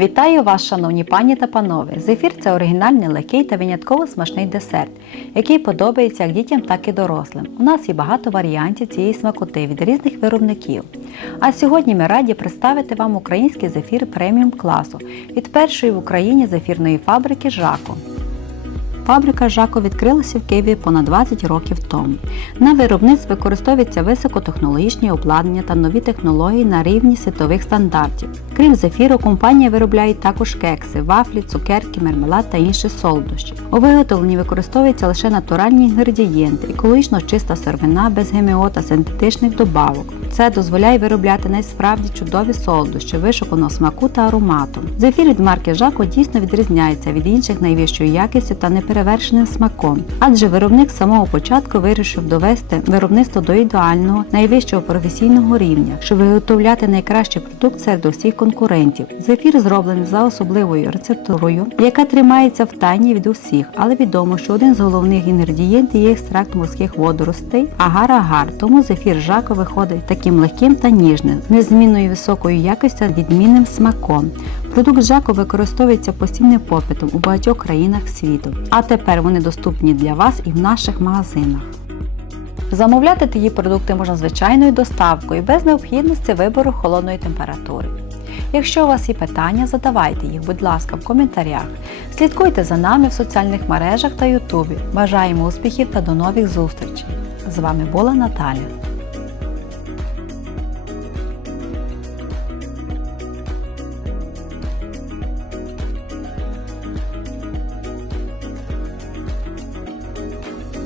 Вітаю вас, шановні пані та панове! Зефір це оригінальний, легкий та винятково смачний десерт, який подобається як дітям, так і дорослим. У нас є багато варіантів цієї смакоти від різних виробників. А сьогодні ми раді представити вам український зефір преміум класу від першої в Україні зефірної фабрики Жако. Фабрика Жако відкрилася в Києві понад 20 років тому. На виробництві використовуються високотехнологічні обладнання та нові технології на рівні світових стандартів. Крім зефіру, компанія виробляє також кекси, вафлі, цукерки, мармелад та інші солодощі. У виготовленні використовуються лише натуральні інгредієнти, екологічно чиста сировина без ГМО та синтетичних добавок. Це дозволяє виробляти найсправді чудові солодощі, вишуканого смаку та аромату. Зефір від марки Жако дійсно відрізняється від інших найвищою якістю та неперевершеним смаком, адже виробник з самого початку вирішив довести виробництво до ідеального найвищого професійного рівня, щоб виготовляти найкращий продукт серед усіх конкурентів. Зефір зроблений за особливою рецептурою, яка тримається в тайні від усіх, але відомо, що один з головних інгредієнтів є екстракт морських водоростей, агар-агар, тому зефір Жако виходить таким легким та ніжним, незмінною високою якістю відмінним смаком. Продукт Жако використовується постійним попитом у багатьох країнах світу, а тепер вони доступні для вас і в наших магазинах. Замовляти такі продукти можна звичайною доставкою без необхідності вибору холодної температури. Якщо у вас є питання, задавайте їх, будь ласка, в коментарях. Слідкуйте за нами в соціальних мережах та Ютубі. Бажаємо успіхів та до нових зустрічей! З вами була Наталя.